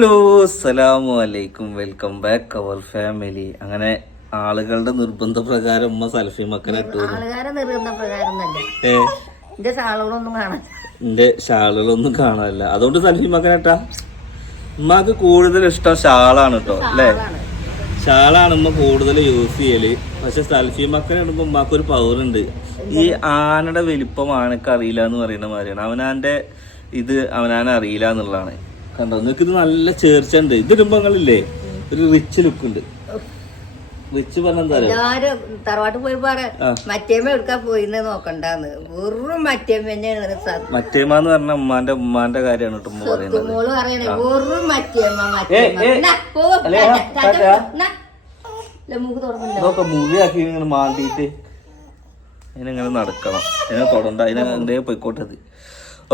Hello അസ്സലാമു അലൈക്കും. Welcome back our family. അങ്ങനെ ആളുകളുടെ നിർബന്ധ പ്രകാരം ഉമ്മ സൽഫി ഏ? എന്റെ ഷാളുകളൊന്നും കാണാനില്ല. അതുകൊണ്ട് സൽഫി മക്കനെ ഇട്ടാ? ഉമ്മാക്ക് കൂടുതൽ ഇഷ്ടം ഷാളാണ് കേട്ടോ അല്ലേ? ഷാളാണ്. ഉമ്മ കൂടുതൽ യൂസ് ചെയ്യൽ. പക്ഷെ സൽഫി മക്കനെ ഇടുമ്പോ ഉമ്മാക്ക് ഒരു പവർ ഉണ്ട്. ഈ ആനയുടെ വലിപ്പം ആനക്ക് അറിയില്ല എന്ന് പറയുന്ന മാതിരിയാണ്. അവനാന്റെ ഇത് അവനാനെ അറിയില്ല എന്നുള്ളതാണ്. കണ്ടോ? നിങ്ങൾക്ക് ഇത് നല്ല ചേർച്ച ഉണ്ട് ഇത് ഇടുമ്പോ നിങ്ങളില്ലേ ഒരു റിച്ച് ലുക്ക് ഉണ്ട്. റിച്ച് എല്ലാരും തറവാട്ട് പോയി പറ മറ്റേമ്മ എടുക്കാൻ പോയിന്ന് നോക്കണ്ടാന്ന്. വെറും മറ്റേമ്മ മറ്റേമ്മ എന്ന് പറഞ്ഞ ഉമ്മാന്റെ ഉമ്മാന്റെ കാര്യമാണ് കേട്ടോ ഉമ്മ പറയുന്നത്. മോൾ പറയണേ വെറും മറ്റേമ്മ മറ്റേമ്മ. ഏ, ആക്കി ഇങ്ങനെ മാന്തിയിട്ട് അതിനെങ്ങനെ നടക്കണം. അതിനെ തൊടണ്ട അതിനെ എന്തേ പോയിക്കോട്ടത്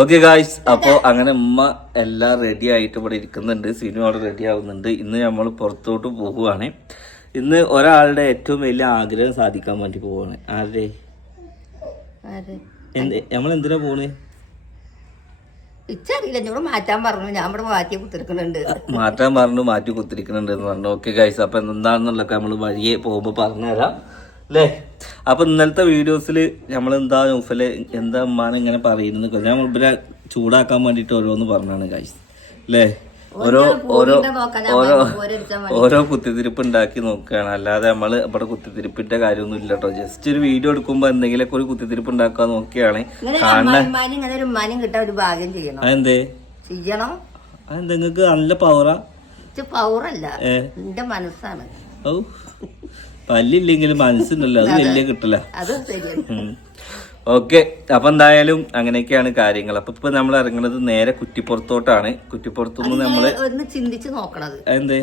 ഓക്കെ ഗായ്സ് അപ്പോൾ അങ്ങനെ ഉമ്മ എല്ലാം റെഡി ആയിട്ട് ഇവിടെ ഇരിക്കുന്നുണ്ട്. സിനിമ അവിടെ റെഡി ആവുന്നുണ്ട്. ഇന്ന് നമ്മൾ പുറത്തോട്ട് പോവുകയാണ്. ഇന്ന് ഒരാളുടെ ഏറ്റവും വലിയ ആഗ്രഹം സാധിക്കാൻ വേണ്ടി പോവാണ്. ആരുടെ? ആര്? നമ്മൾ എന്തിനാ പോണേ? മാറ്റാൻ പറഞ്ഞു. ഞാൻ ഇവിടെ മാറ്റി കുത്തിരിക്കുന്നുണ്ട് മാറ്റാൻ പറഞ്ഞു മാറ്റി കുത്തിരിക്കുന്നുണ്ട് എന്ന് പറഞ്ഞു. ഓക്കെ ഗായ്സ് അപ്പൊ എന്താണെന്നുള്ള നമ്മൾ വഴിയെ പോകുമ്പോ പറഞ്ഞുതരാം. അല്ലേ അപ്പൊ ഇന്നലത്തെ വീഡിയോസിൽ നമ്മൾ എന്താ നൗഫൽ എന്താ ഉമ്മാനെ ഇങ്ങനെ പറയുന്നത് ഞാൻ ഇവരെ ചൂടാക്കാൻ വേണ്ടിട്ട് ഓരോന്ന് പറഞ്ഞാണ് കാശ് അല്ലേ ഓരോ ഓരോ ഓരോ ഓരോ കുത്തിത്തിരിപ്പ് ഉണ്ടാക്കി നോക്കുകയാണ്. അല്ലാതെ നമ്മൾ ഇവിടെ കുത്തിത്തിരിപ്പിന്റെ കാര്യമൊന്നും ഇല്ല കേട്ടോ ജസ്റ്റ് ഒരു വീഡിയോ എടുക്കുമ്പോൾ എന്തെങ്കിലുമൊക്കെ ഒരു കുത്തിത്തിരിപ്പ് ഉണ്ടാക്കാൻ നോക്കിയാണ്. കാണാൻ അതെന്തേ? ചെയ്യണം. നല്ല പവറാ പവറല്ല എന്റെ മനസ്സാണ്. ഔ. പല്ലില്ലെങ്കിലും മനസ്സിലല്ല അത്. വലിയ കിട്ടില്ല ഓക്കെ അപ്പൊ എന്തായാലും അങ്ങനെയൊക്കെയാണ് കാര്യങ്ങൾ. അപ്പൊ ഇപ്പൊ നമ്മൾ ഇറങ്ങുന്നത് നേരെ കുറ്റിപ്പുറത്തോട്ടാണ്. കുറ്റിപ്പുറത്തുനിന്ന് നമ്മൾ ഒന്ന് ചിന്തിച്ച് നോക്കണത്. എന്ത്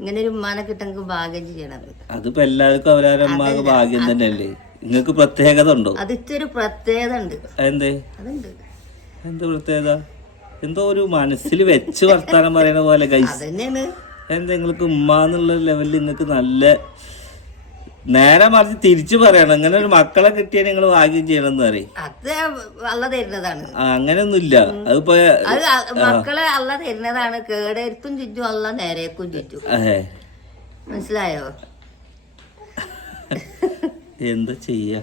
ഇങ്ങനെ ഒരു ഉമ്മാനെ കിട്ടെങ്കിൽ ഭാഗ്യം ചെയ്യണത്. അതിപ്പോ എല്ലാവർക്കും അവരമ്മക്ക് ഭാഗ്യം തന്നെയല്ലേ? നിങ്ങൾക്ക് പ്രത്യേകത ഉണ്ടോ? അതിച്ചൊരു പ്രത്യേകത ഉണ്ട്. എന്തേ എന്ത് പ്രത്യേകത? എന്തോ ഒരു മനസ്സിൽ വെച്ച് വർത്താനം പറയുന്ന പോലെ ഗൈസ് എന്താ നിങ്ങൾക്ക് ഉമ്മ എന്നുള്ള ലെവലിൽ നിങ്ങൾക്ക് നല്ല നേരെ മറിച്ച് തിരിച്ചു പറയണം. അങ്ങനെ ഒരു മക്കളെ കിട്ടിയാൽ നിങ്ങൾ ഭാഗ്യം ചെയ്യണം എന്ന് പറയും. അത് അള്ള തരുന്നതാണ്. അങ്ങനെയൊന്നുമില്ല അതിപ്പോ അത് മക്കളെ അല്ല തരുന്നതാണ്. കേടേർക്കും ചുറ്റും അല്ല നേരേക്കും ചുറ്റും. മനസ്സിലായോ? എന്താ ചെയ്യ?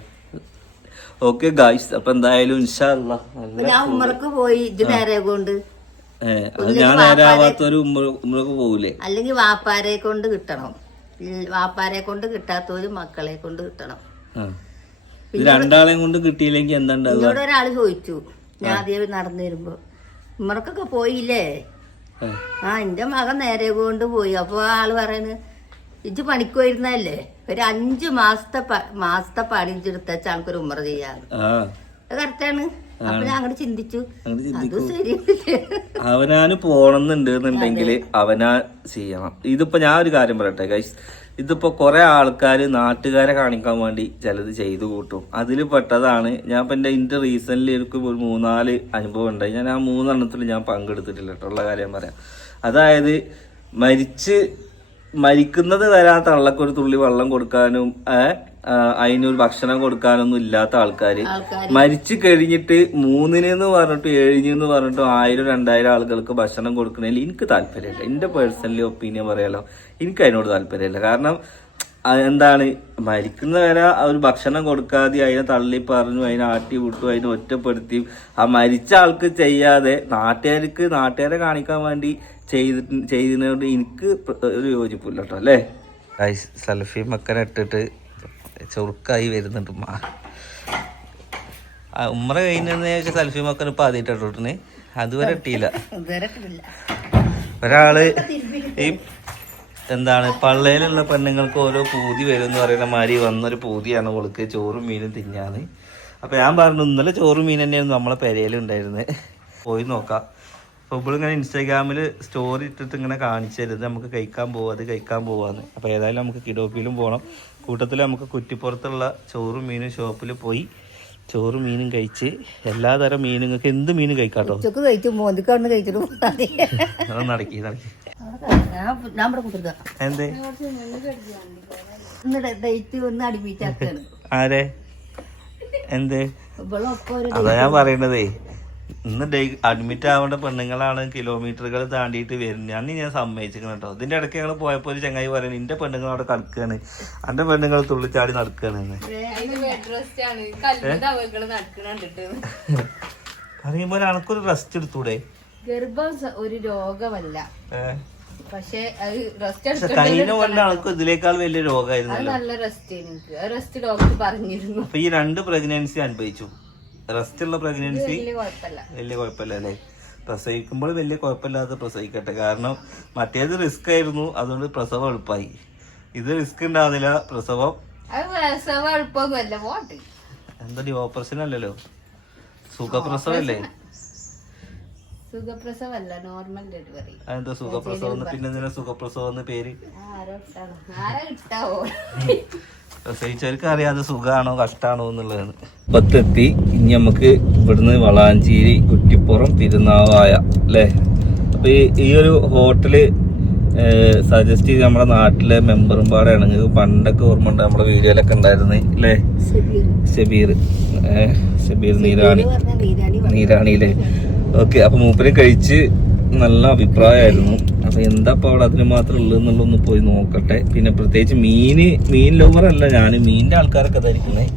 Okay guys. അപ്പൊ എന്തായാലും അല്ലാ ഞാൻ ഉമ്മറക്ക് പോയി ഇത് നേരെ കൊണ്ട്. ഞാൻ നേരെ ആവാത്തൊരു ഉമ്മർക്ക് പോകൂലേ? അല്ലെങ്കിൽ വാപ്പാരെ കൊണ്ട് കിട്ടണം. വാപ്പാരെ കൊണ്ട് കിട്ടാത്തവര് മക്കളെ കൊണ്ട് കിട്ടണം. രണ്ടാളെയും കൊണ്ട് കിട്ടിയില്ലെങ്കിൽ എന്താ ഉണ്ടാവുക ഒരാൾ ഒരാൾ ചോദിച്ചു. ഞാൻ ആദ്യം നടന്നു വരുമ്പോ ഇമ്മർക്കൊക്കെ പോയില്ലേ? ആ. എന്റെ മകൻ നേരെ കൊണ്ട് പോയി. അപ്പൊ ആൾ പറയുന്നത് ഇജ്ജ് പണിക്ക് പോയിരുന്നല്ലേ ഒരു അഞ്ചു മാസത്തെ മാസത്തെ പണി ആൾക്കൊരു ഉമ്മറ ചെയ്യാന്ന്. ആ. അത് കറക്റ്റാണ് അങ്ങോട്ട് ചിന്തിച്ചു. അവനാന് എന്നുണ്ടെങ്കിൽ അവനാ ചെയ്യണം. ഇതിപ്പോ ഞാൻ ഒരു കാര്യം പറയട്ടെ ഗൈസ് ഇതിപ്പോ കുറെ ആൾക്കാർ നാട്ടുകാരെ കാണിക്കാൻ വേണ്ടി ചിലത് ചെയ്തു കൂട്ടും. അതിൽ പെട്ടതാണ് ഞാൻ ഇപ്പൊ എന്റെ ഇന്റെ റീസെന്റ് എനിക്ക് ഒരു മൂന്നാൽ അനുഭവം ഉണ്ടായി. ഞാൻ ആ മൂന്നെണ്ണത്തിൽ ഞാൻ പങ്കെടുത്തിട്ടില്ല കേട്ടോ. ഉള്ള കാര്യം പറയാം. അതായത് മരിച്ച് മരിക്കുന്നത് വരെ ആ തള്ളക്ക് ഒരു തുള്ളി വെള്ളം കൊടുക്കാനും അതിനൊരു ഭക്ഷണം കൊടുക്കാനൊന്നും ഇല്ലാത്ത ആൾക്കാര്. ആൾക്കാർ മരിച്ചു കഴിഞ്ഞിട്ട് മൂന്നിനെന്ന് പറഞ്ഞിട്ട് ഏഴിനെന്ന് പറഞ്ഞിട്ട് ആയിരം രണ്ടായിരം ആളുകൾക്ക് ഭക്ഷണം കൊടുക്കണതിൽ എനിക്ക് താല്പര്യമില്ല. എന്റെ പേഴ്സണലി ഒപ്പീനിയൻ പറയാലോ എനിക്ക് അതിനോട് താല്പര്യമില്ല. കാരണം എന്താണ് മരിക്കുന്ന വരെ ഒരു ഭക്ഷണം കൊടുക്കാതെ അതിനെ തള്ളി പറഞ്ഞു അതിനെ ആട്ടി വിട്ടു അതിനെ ഒറ്റപ്പെടുത്തി ആ മരിച്ച ആൾക്ക് ചെയ്യാതെ നാട്ടുകാർക്ക് നാട്ടുകാരെ കാണിക്കാൻ വേണ്ടി ചെയ്തിട്ട് ചെയ്തതിനോട് എനിക്ക് ഒരു യോജിപ്പില്ല കേട്ടോ അല്ലേ? സെൽഫി മക്കനെ ഇട്ടിട്ട് ചുറുക്കായി വരുന്നുണ്ട് ഉമ്മ. ഉമ്മറ കഴിഞ്ഞ സെൽഫി മക്കൻ ഇപ്പൊ ആദ്യമായിട്ട് ഇട്ടിട്ടിന് അതുവരെ ഇട്ടിയില്ല. ഒരാൾ ഈ എന്താണ് പള്ളയിലുള്ള പെണ്ണുങ്ങൾക്ക് ഓരോ പൂതി വരും എന്ന് പറയുന്ന മാതിരി വന്നൊരു പൂതിയാണ് അവൾക്ക് ചോറും മീനും തിന്നാന്ന് അപ്പൊ ഞാൻ പറഞ്ഞു ഇന്നലെ ചോറും മീൻ തന്നെയായിരുന്നു നമ്മളെ പെരയിലുണ്ടായിരുന്നത് പോയി നോക്കാം. അപ്പോൾ ഇവളിങ്ങനെ ഇൻസ്റ്റാഗ്രാമിൽ സ്റ്റോറി ഇട്ടിട്ട് ഇങ്ങനെ കാണിച്ചു തരുന്നത് നമുക്ക് കഴിക്കാൻ പോവാം അത് കഴിക്കാൻ പോവാന്ന്. അപ്പോൾ ഏതായാലും നമുക്ക് കിഡോപ്പിയിലും പോകണം കൂട്ടത്തിൽ നമുക്ക് കുറ്റിപ്പുറത്തുള്ള ചോറും മീനും ഷോപ്പിൽ പോയി ചോറും മീനും കഴിച്ച് എല്ലാതരം മീനും നിങ്ങൾക്ക് എന്ത് മീനും കഴിക്കാട്ടോ? ഉച്ചയ്ക്ക് കഴിച്ചു മോന്തിക്കവിടുന്ന് കഴിച്ചിട്ട് അതൊന്ന് നടക്കി നടക്കി. എന്തേ? ആരെ? എന്തേ? അതാ ഞാൻ പറയണതേ. ഇന്ന് ഡേ അഡ്മിറ്റ് ആവേണ്ട പെണ്ണുങ്ങളാണ് കിലോമീറ്ററുകൾ താണ്ടിയിട്ട് വരുന്നത്. അന്ന് ഞാൻ സമ്മതിച്ചിരിക്കണം കേട്ടോ. ഇതിന്റെ ഇടയ്ക്ക് ഞങ്ങൾ പോയപ്പോൾ ഒരു ചങ്ങായി പറയുന്നത് എന്റെ പെണ്ണുങ്ങൾ അവിടെ കിടക്കുകയാണ് എന്റെ പെണ്ണുങ്ങൾ തുള്ളിച്ചാടി നടക്കുകയാണ് എന്ന്. പറയുമ്പോൾ എനക്കൊരു റെസ്റ്റ് എടുത്തൂടെ? ഗർഭം ഒരു രോഗമല്ല. പക്ഷേ അത് റെസ്റ്റ് പക്ഷെ കഴിഞ്ഞ കൊല്ലം ആൾക്ക് ഇതിനേക്കാൾ വലിയ രോഗമായിരുന്നു നല്ല റെസ്റ്റ് എനിക്ക്. റെസ്റ്റ് ഡോക്ടർ പറഞ്ഞിരുന്നു. അപ്പൊ ഈ രണ്ട് പ്രഗ്നൻസി അനുഭവിച്ചു. റെസ്റ്റ് ഉള്ള പ്രഗ്നൻസി വലിയ കുഴപ്പമില്ല അല്ലേ? പ്രസവിക്കുമ്പോൾ വലിയ കുഴപ്പമില്ലാതെ പ്രസവിക്കട്ടെ. കാരണം മറ്റേത് റിസ്ക് ആയിരുന്നു. അതുകൊണ്ട് പ്രസവം എളുപ്പമായി. ഇത് റിസ്ക് ഉണ്ടാകുന്നില്ല പ്രസവം എന്താ ഓപ്പറേഷൻ അല്ലല്ലോ. സുഖപ്രസവല്ലേ? സുഖപ്രസവല്ല. നോർമൽ ഡെലിവറി അതെന്താ സുഖപ്രസവം എന്ന് പിന്നെ സുഖപ്രസവം പേര്? ആരോ ആരാ പ്രസവിച്ചവർക്ക് അറിയാതെ സുഖാണോ കഷ്ടാണോ എന്നുള്ളതാണ്. പത്തെത്തി ഇനി നമുക്ക് ഇവിടുന്ന് വളാഞ്ചേരി കുറ്റിപ്പുറം തിരുനാവായ അല്ലേ? അപ്പൊ ഈ ഒരു ഹോട്ടൽ സജസ്റ്റ് ചെയ്ത് നമ്മുടെ നാട്ടിലെ മെമ്പറും പാടെയാണ് നിങ്ങൾക്ക് പണ്ടൊക്കെ ഓർമ്മ ഉണ്ട് നമ്മുടെ വീഡിയോയിലൊക്കെ ഉണ്ടായിരുന്നേ അല്ലേ? ഷബീർ ഏഹ് ഷബീർ നീരാണി. നീരാണിയിലെ ഓക്കെ അപ്പൊ മൂപ്പര് കഴിച്ച് നല്ല അഭിപ്രായമായിരുന്നു. അപ്പൊ എന്താ ഇപ്പൊ അവിടെ അതിന് മാത്രം ഉള്ളതെന്നുള്ളതൊന്ന് പോയി നോക്കട്ടെ. പിന്നെ പ്രത്യേകിച്ച് മീന് മീൻ ലവർ അല്ല ഞാൻ മീനിന്റെ ആൾക്കാരൊക്കെ ധരിക്കുന്നത്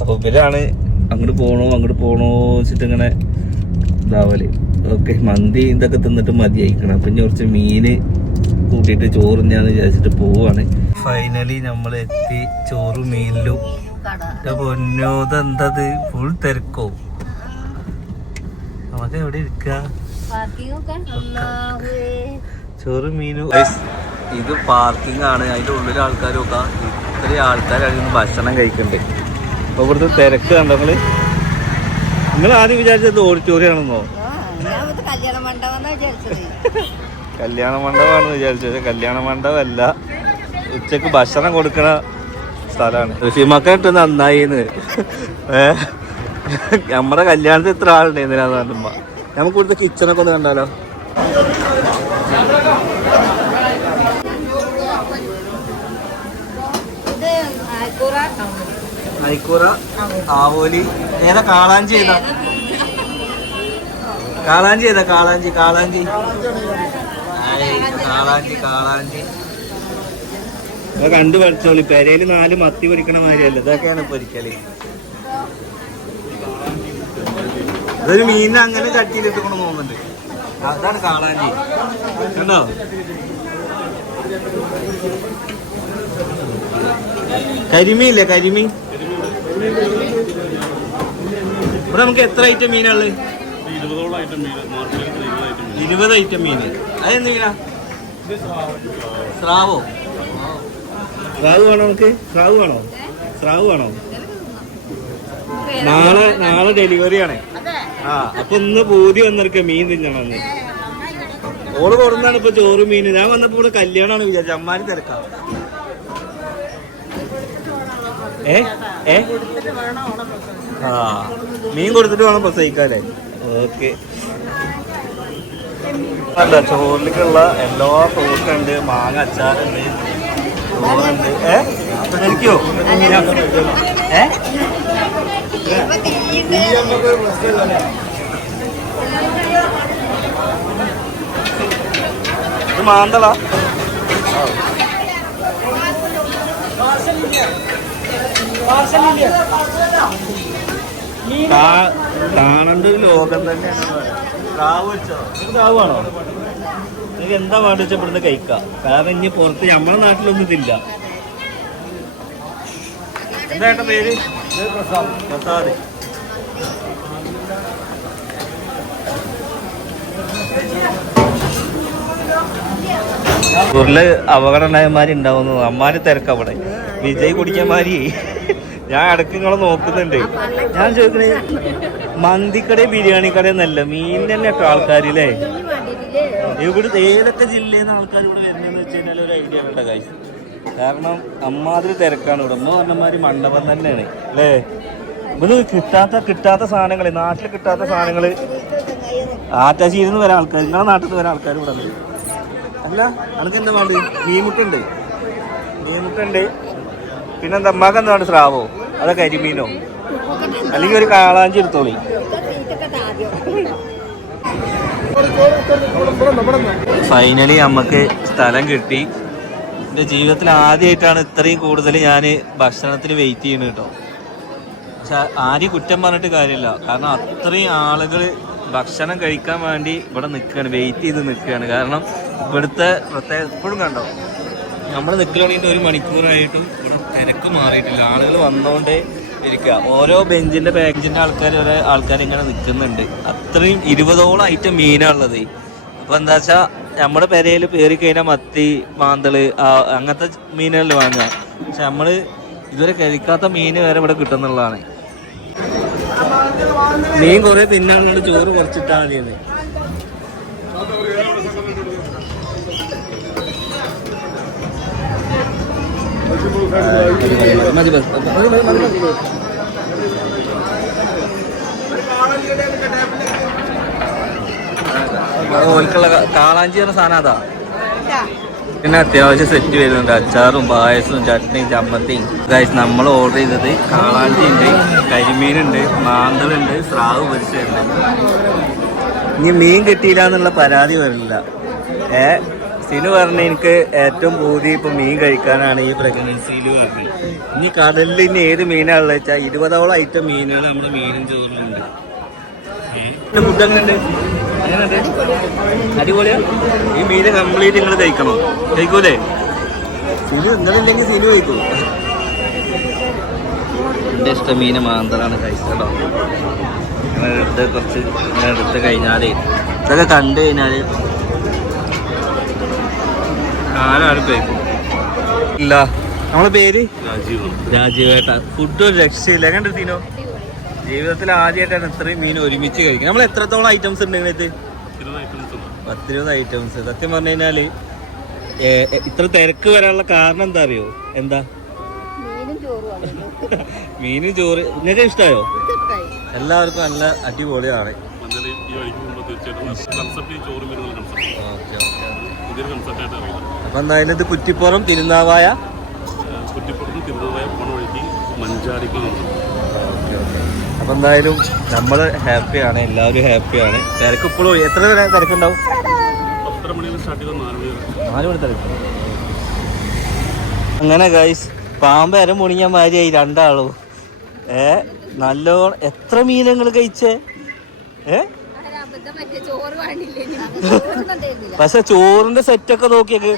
അപ്പൊ ഇവരാണ് അങ്ങോട്ട് പോണോ അങ്ങോട്ട് പോണോ വെച്ചിട്ട് ഇങ്ങനെ ഇതാവൽ. ഓക്കെ മന്തി ഇതൊക്കെ തിന്നിട്ട് മതിയായിക്കണം അപ്പൊ ഇനി കുറച്ച് മീന് കൂട്ടിയിട്ട് ചോറ് ഞാൻ വിചാരിച്ചിട്ട് പോവാണ്. ഫൈനലി നമ്മൾ എത്തി. ചോറും മീനിലും. എന്റെ പൊന്നോ ഇതെന്തത്? ഫുൾ തിരക്കോ. നമുക്ക് എവിടെ ഇരിക്ക? ചോറ് മീനു. ഇത് പാർക്കിംഗ് ആണ്. അതിന്റെ ഉള്ളിൽ ആൾക്കാരൊക്കെ ഇത്രയും ആൾക്കാരാണ് ഇന്ന് ഭക്ഷണം കഴിക്കണ്ടേ? അപ്പൊ ഇവിടുത്തെ തിരക്ക് കണ്ടോ നിങ്ങൾ? നിങ്ങൾ ആദ്യം വിചാരിച്ചത് ഓഡിറ്റോറിയം ആണെന്നോ? കല്യാണ മണ്ഡപമാണ് വിചാരിച്ചത്. കല്യാണ മണ്ഡപമല്ല. ഉച്ചയ്ക്ക് ഭക്ഷണം കൊടുക്കണ സ്ഥലമാണ്. ഇട്ട് നന്നായിന്ന്. ഏ? നമ്മുടെ കല്യാണത്തിൽ ഇത്ര ആളുണ്ടായിരുന്നില്ല നമുക്ക് ഇവിടുത്തെ കിച്ചണൊക്കെ ഒന്ന് കണ്ടാലോ? ഐക്കൂറ ആവോലി ഏതാ കാളാഞ്ചി ഏതാ? കാളാഞ്ചി ഏതാ കാളാഞ്ചി കാളാഞ്ചി? കാളാഞ്ചി കാളാഞ്ചി. കണ്ടു പഠിച്ചോളി. പെരയിൽ നാല് മത്തി പൊരിക്കണ മാതിരിയല്ല? ഇതൊക്കെയാണ് പൊരിക്കൽ. ഇതൊരു മീനിനെ അങ്ങനെ ചട്ടിയിലിട്ട് കൊണ്ട് പോകുന്നുണ്ട്. അതാണ് കാളാഞ്ചി. കണ്ടോ? കരിമീനില്ലേ കരിമീൻ? ഇവിടെ നമുക്ക് എത്ര ഐറ്റം മീനുള്ളത് ഇരുപത് ഐറ്റം മീന് അതെന്ത് മീനാ? സ്രാവോ? സ്രാവ് വേണോ നമുക്ക്? സ്രാവ് വേണോ? സ്രാവ് വേണോ? നാളെ നാളെ ഡെലിവറി ആണ്. ആ അപ്പൊ ഇന്ന് പൂതി വന്നിരിക്ക മീൻ തിന്നണമെന്ന് ഓൾ കൊടുന്നാണ് ഇപ്പൊ ചോറ് മീൻ. ഞാൻ വന്നപ്പോ കല്യാണാണ് കല്യാണമാണ് വിചാരിച്ചു അമ്മാരി തിരക്കാം. ഏ? ഏ? ആ മീൻ കൊടുത്തിട്ട് വേണം പ്രസവിക്കാല്ലേ ഓക്കെ. അല്ല ചോറിലേക്കുള്ള എല്ലാ ഫ്രൂട്ട്സ് ഉണ്ട്. മാങ്ങ അച്ചാറുണ്ട് ചോറുണ്ട്. ഏ? ശരിക്കോ ഏ? മാന്തള. കാണേണ്ട ലോകം തന്നെയാണ് പ്രാവാണോ നിങ്ങൾക്ക് എന്താ വേണ്ട വെച്ചാൽ ഇവിടുന്ന് കഴിക്കാം. കാരണം ഇനി പുറത്ത് നമ്മളെ നാട്ടിലൊന്നും ഇതില്ല. എന്താ ഏട്ടാ പേര്? പ്രസാദ്. ഉരുൾ അപകടമായമാരി ഉണ്ടാവുന്നു അമ്മാര് തിരക്കവിടെ. വിജയ് കുടിക്കന്മാരി ഞാൻ ഇടയ്ക്ക് നിങ്ങളെ നോക്കുന്നുണ്ട്. ഞാൻ ചോദിക്കണേ മന്തിക്കടയും ബിരിയാണി കടയും നല്ല മീൻ തന്നെ കേട്ടോ ആൾക്കാരില്ലേ? ഇവിടെ ഏതൊക്കെ ജില്ലയിൽ നിന്ന് ആൾക്കാർ ഇവിടെ വരുന്നതെന്ന് വെച്ച് കഴിഞ്ഞാൽ ഒരു ഐഡിയ വേണ്ട കാര്യം കാരണം അമ്മാതിരി തിരക്കാണ് ഇവിടെ. പറഞ്ഞമാതിരി മണ്ഡപം തന്നെയാണ്. അല്ലേ? ഇത് കിട്ടാത്ത കിട്ടാത്ത സാധനങ്ങൾ നാട്ടിൽ കിട്ടാത്ത സാധനങ്ങൾ ആറ്റാശ്ശേരിയിൽ നിന്ന് വരാൻ ആൾക്കാർ നിങ്ങളെ നാട്ടിൽ നിന്ന് വരാൻ ആൾക്കാർ ഇവിടെ ഉണ്ട് അല്ല അനക്ക് എന്താ വേണ്ടത്? മീമുട്ടുണ്ട് മീൻമുട്ടുണ്ട്. പിന്നെന്താ അമ്മയ്ക്ക് എന്താ വേണ്ടത്? സ്രാവോ? അതോ കരിമീനോ? അല്ലെങ്കിൽ ഒരു കാളാഞ്ചി എടുത്തോളി. ഫൈനലി നമുക്ക് സ്ഥലം കിട്ടി. എന്റെ ജീവിതത്തിൽ ആദ്യമായിട്ടാണ് ഇത്രയും കൂടുതൽ ഞാൻ ഭക്ഷണത്തിന് വെയിറ്റ് ചെയ്യുന്നത് കേട്ടോ. പക്ഷെ ആരും കുറ്റം പറഞ്ഞിട്ട് കാര്യമില്ല. കാരണം അത്രയും ആളുകൾ ഭക്ഷണം കഴിക്കാൻ വേണ്ടി ഇവിടെ നിൽക്കുകയാണ് വെയിറ്റ് ചെയ്ത് നിൽക്കുകയാണ് കാരണം ഇവിടുത്തെ പ്രത്യേക ഇപ്പോഴും കണ്ടോ? നമ്മൾ നിൽക്കുകയാണെങ്കിൽ ഒരു മണിക്കൂറായിട്ടും ഇവിടെ തിരക്ക് മാറിയിട്ടില്ല. ആളുകൾ വന്നുകൊണ്ടേ ഇരിക്കുക ഓരോ ബെഞ്ചിന്റെ പാക്കേജിന്റെ ആൾക്കാർ ഓരോ ആൾക്കാർ ഇങ്ങനെ നിൽക്കുന്നുണ്ട് അത്രയും ഇരുപതോളം ഐറ്റം മീനാണുള്ളത് അപ്പോൾ എന്താ വെച്ചാ നമ്മുടെ പെരയിൽ പേറി കഴിഞ്ഞാൽ മത്തി മാന്തൾ അങ്ങനത്തെ മീനുകളിൽ വാങ്ങുക. പക്ഷെ നമ്മൾ ഇതുവരെ കഴിക്കാത്ത മീൻ വരെ ഇവിടെ കിട്ടുന്നുള്ളതാണ്. മീൻ കുറെ തിന്നാനുള്ള ചോറ് കുറച്ചിട്ടാ മതിയെന്ന്. മതി മതി മതി മതി മതി. ഓൽക്കുള്ള കാളാഞ്ചി പറഞ്ഞ സാധനം അതാ. പിന്നെ അത്യാവശ്യം സെറ്റ് വരുന്നുണ്ട്. അച്ചാറും പായസവും ചട്നിയും ചമ്മത്തിയും ഗൈസ് നമ്മൾ ഓർഡർ ചെയ്തത് കാളാഞ്ചി ഉണ്ട് കരിമീനുണ്ട് മാന്തളുണ്ട് സ്രാവ് പൊരിച്ചുണ്ട് ഇനി മീൻ കിട്ടിയില്ല എന്നുള്ള പരാതി വരില്ല. ഏ സിനു പറഞ്ഞ എനിക്ക് ഏറ്റവും പൂതി ഇപ്പൊ മീൻ കഴിക്കാനാണ് ഈ പ്രഗ്നൻസിയിൽ പറഞ്ഞത്. ഇനി കടലിൽ ഇനി ഏത് മീനാണെന്ന് വെച്ചാൽ ഇരുപതോളം ഐറ്റം മീനുകൾ നമ്മൾ മീനും ചോറിലുണ്ട് ഫുഡ് എങ്ങനെയുണ്ട്? അടിപൊളിയാ. ഈ മീന് കംപ്ലീറ്റ് നിങ്ങൾ കഴിക്കണം കഴിക്കൂലേ സിനു ഇന്നലില്ലെങ്കിൽ സിനു കഴിക്കൂ എന്റെ ഇഷ്ടം മീന് മാന്തളാണ് കഴിച്ചല്ലോ ഇങ്ങനെ എടുത്ത് കുറച്ച് ഇങ്ങനെ എടുത്ത് കഴിഞ്ഞാലേ ഇതൊക്കെ കണ്ടു കഴിഞ്ഞാൽ ആരാരും കഴിക്കും ഇല്ല. നമ്മളെ പേര്? രാജീവ്. രാജീവേട്ട. ഫുഡ് ഒരു രക്ഷയില്ല. എങ്ങനെ തീനോ ജീവിതത്തിൽ ആദ്യമായിട്ടാണ് ഇത്രയും മീൻ ഒരുമിച്ച് കഴിക്കുന്നത്. നമ്മൾ എത്രത്തോളം ഐറ്റംസ് ഉണ്ട് ഇതിനകത്ത് പത്തിരുപത് ഐറ്റംസ് സത്യം പറഞ്ഞു കഴിഞ്ഞാൽ ഇത്ര തിരക്ക് വരാനുള്ള കാരണം എന്താ അറിയോ? എന്താ? മീനും ചോറും നിങ്ങൾക്ക് ഇഷ്ടമായോ എല്ലാവർക്കും നല്ല അടിപൊളിയാണ്. അപ്പൊ എന്തായാലും ഇത് കുറ്റിപ്പുറം തിരുനാവായ? കുറ്റിപ്പുറം തിരുനാവായ പോണ വഴിക്ക് മഞ്ചാടിക്ക് നോക്കണം അപ്പൊ എന്തായാലും നമ്മൾ ഹാപ്പിയാണ് എല്ലാവരും ഹാപ്പിയാണ് തിരക്ക് ഇപ്പോഴും എത്ര നേരം തിരക്കുണ്ടാവും? നാല് മണി വരെ തിരക്ക്. അങ്ങനെ ഗൈസ് പാമ്പ് അര മുണിഞ്ഞ മാതിരിയായി രണ്ടാളും. ഏ നല്ലോണം എത്ര മീനങ്ങൾ കഴിച്ചേ? ഏ? പക്ഷെ ചോറിന്റെ സെറ്റൊക്കെ നോക്കിയത്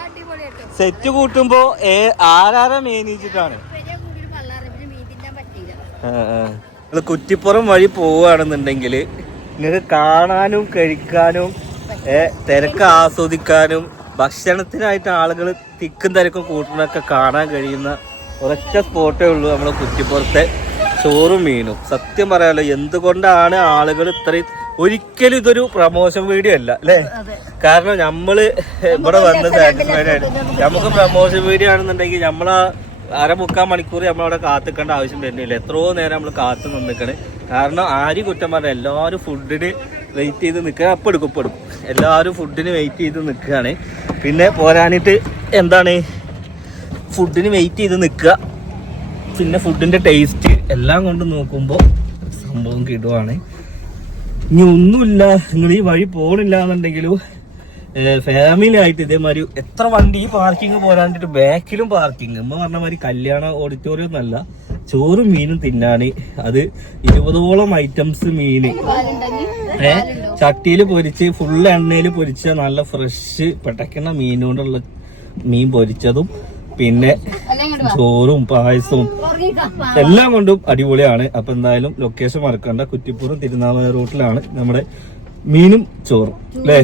സെറ്റ് കൂട്ടുമ്പോ ഏ ആരാരാ മേനിച്ചിട്ടാണ് നിങ്ങൾ കുറ്റിപ്പുറം വഴി പോവുകയാണെന്നുണ്ടെങ്കിൽ നിങ്ങൾക്ക് കാണാനും കഴിക്കാനും തിരക്ക് ആസ്വദിക്കാനും ഭക്ഷണത്തിനായിട്ട് ആളുകൾ തിക്കും തിരക്കും കൂട്ടുന്നൊക്കെ കാണാൻ കഴിയുന്ന ഒരൊറ്റ സ്പോട്ടേ ഉള്ളൂ നമ്മൾ കുറ്റിപ്പുറത്തെ ചോറും മീനും. സത്യം പറയാലോ എന്തുകൊണ്ടാണ് ആളുകൾ ഇത്രയും ഒരിക്കലും ഇതൊരു പ്രമോഷൻ വീഡിയോ അല്ല അല്ലേ? കാരണം നമ്മൾ ഇവിടെ വന്ന് സാറ്റിസ്ഫൈഡ് ആയിട്ട് നമുക്ക് പ്രമോഷൻ വീഡിയോ ആണെന്നുണ്ടെങ്കിൽ നമ്മളാ അരമുക്കാൽ മണിക്കൂർ നമ്മളവിടെ കാത്തിക്കേണ്ട ആവശ്യം വരുന്നില്ല. എത്രയോ നേരം നമ്മൾ കാത്തു നിന്നിക്കണ്. കാരണം ആര് കുറ്റം പറഞ്ഞ എല്ലാവരും ഫുഡിന് വെയിറ്റ് ചെയ്ത് നിൽക്കുക. അപ്പം എടുക്കും ഇപ്പം എടുക്കും എല്ലാവരും ഫുഡിന് വെയിറ്റ് ചെയ്ത് നിൽക്കുകയാണ്. പിന്നെ പോരാനിട്ട് എന്താണ്? ഫുഡിന് വെയിറ്റ് ചെയ്ത് നിൽക്കുക. പിന്നെ ഫുഡിന്റെ ടേസ്റ്റ് എല്ലാം കൊണ്ട് നോക്കുമ്പോൾ സംഭവം കിടുവാണ്. ഇനി ഒന്നുമില്ല. നിങ്ങൾ ഈ വഴി പോകണില്ല എന്നുണ്ടെങ്കിലും ഫാമിലി ആയിട്ട് ഇതേമാതിരി എത്ര വണ്ടി പാർക്കിംഗ് പോരാണ്ടിട്ട് ബാക്കിലും പാർക്കിംഗ് എന്ന് പറഞ്ഞ മാതിരി കല്യാണ ഓഡിറ്റോറിയം എന്നല്ല ചോറും മീനും തിന്നാണ് അത് ഇരുപതോളം ഐറ്റംസ് മീന്. ഏ ചട്ടിയിൽ പൊരിച്ച് ഫുള്ള് എണ്ണയിൽ പൊരിച്ച നല്ല ഫ്രഷ് പെട്ടക്കണ മീനുകൊണ്ടുള്ള മീൻ പൊരിച്ചതും പിന്നെ ചോറും പായസവും എല്ലാം കൊണ്ടും അടിപൊളിയാണ്. അപ്പൊ എന്തായാലും ലൊക്കേഷൻ മറക്കണ്ട. കുറ്റിപ്പുറം തിരുനാവായ റൂട്ടിലാണ് നമ്മുടെ മീനും ചോറും. അല്ലേ?